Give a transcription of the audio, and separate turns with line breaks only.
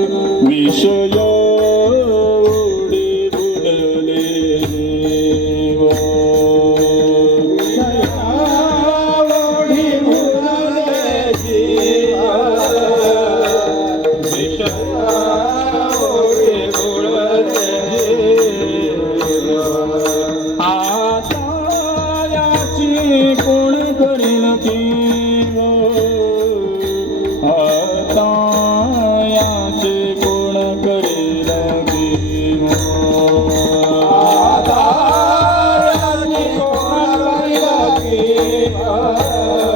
विषय ओढे बुडले जीव.
आता oh,